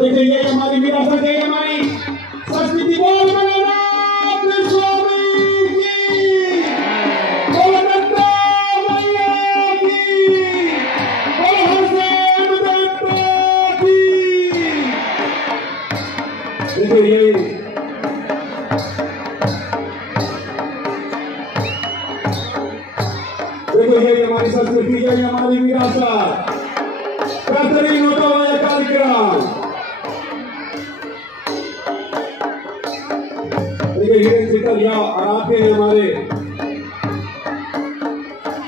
देखिए ये हमारी विरासत है, हमारी संस्कृति। बोल भोलेनाथ स्वामी की, बोल दत्ता मैया की, बोल हरसेन दत्ता की। देखिए ये हमारी संस्कृति है, हमारी विरासत। बेहतरीन होता हुआ यह कार्यक्रम। देखिए हिरेन शीतल यहाँ आते हैं हमारे,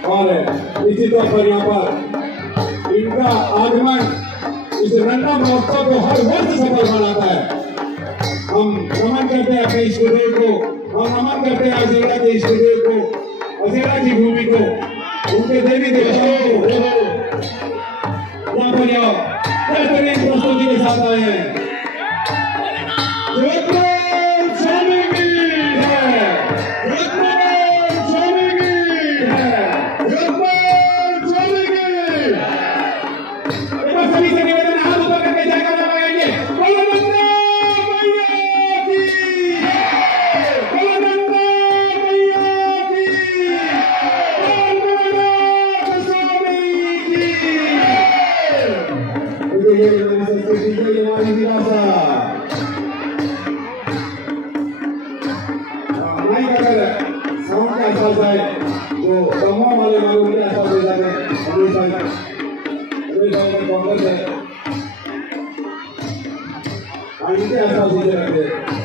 और निश्चित तौर पर यहाँ पर इनका आगमन इस रंगा महोत्सव को हर वर्ष सफल बनाता है। हम नमन करते हैं अपने इष्टदेव को, हम नमन करते हैं अजेड़ा के इष्टदेव को, अजेड़ा की भूमि को, उनके देवी देवताओं को। यहाँ पर यह बेहतरीन प्रस्तुति के साथ आए हैं। सभी से निवेदन हाथ ऊपर करके जयकार लगाएंगे। हमारी विरासत माइक अगर साउंड का एहसास है जो समूह वाले मालूम के एहसास हो जाते हैं। हमेशा कांग्रेस है, इनके एहसास होते रहते हैं।